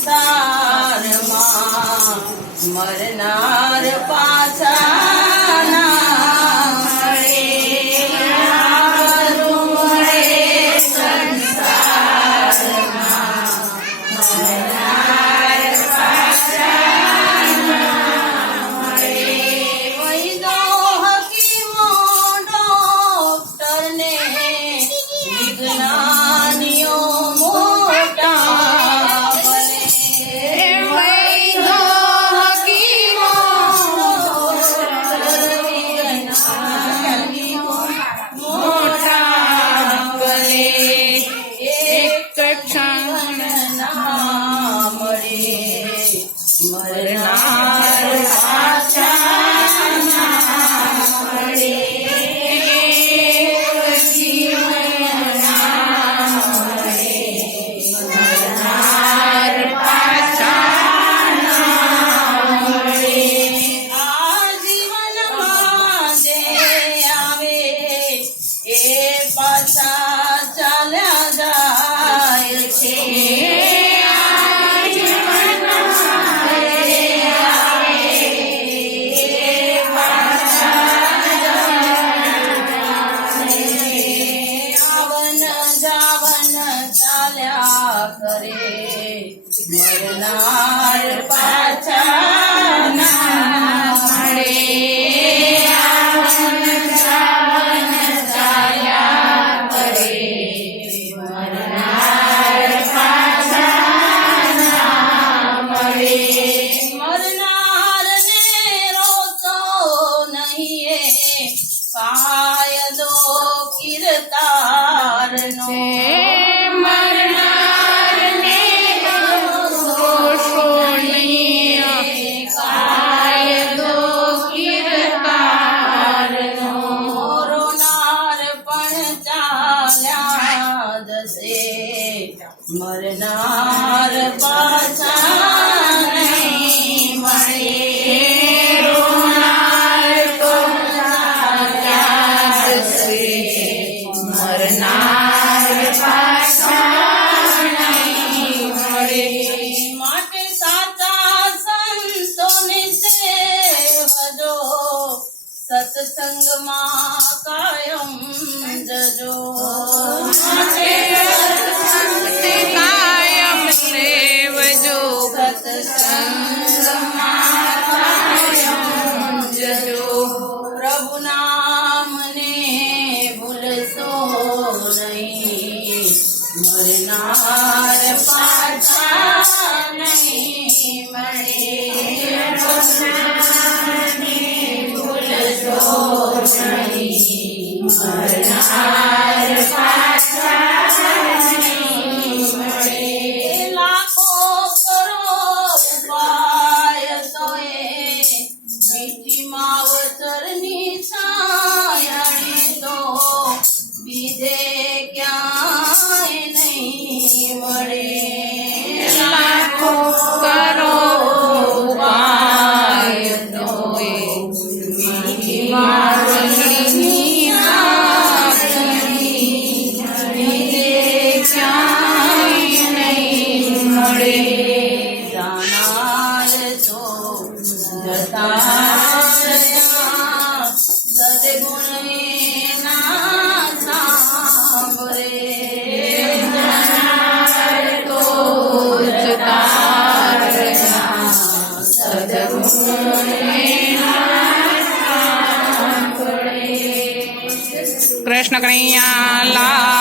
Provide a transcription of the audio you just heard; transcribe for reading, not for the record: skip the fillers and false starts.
સંસારમાં મરનાર પાછા ના મળે. હારું મળે સંસારમાં મરનાર પાછા ના મળે. વૈદો હકીમો ડોક્ટરને વિજ્ઞાનીઓ મોટા બને. વૈદો હકીમો વિજ્ઞાનીઓ મોટા બને. એક ક્ષણ ના મળે મરનાર પાછા ના મળે. પાછા ચાલ્યા જાય છે. આવન જાવન ચાલ્યા કરે મરનાર પાછા ના મળે. કાયદો કિરતારનો મરનારને દોષોની કાયદો કિરતારનો. રોનાર પણ ચાલ્યા જશે મરનાર પાછા નહીં મળે. મરનાર પાછા નહીં મળે. માટે સાચા સંતોને સેવજો સત્સંગમાં કાયમ જજો. કાયમ સેવજો સત્સંગમાં કાયમ જજો. પ્રભુ નામને ભૂલશો નહીં મરનાર પાછા નહીં મળે. ભૂલશો નહીં મરનાર પાછા નહીં મળે. લાખો કરો ઉપાય તોય મીઠી માવતરની છાયણી તો બીજે ક્યાંય નહીં મળે. લાખો કરો ઉપાય તોય મીઠી માવતરની છાયણી બીજે ક્યાંય નહીં મળે. જાનાર તો જતા સદગુણે ના સાંભળે. તો જતા સદગુણે કૃષ્ણ કનૈયા લાલ.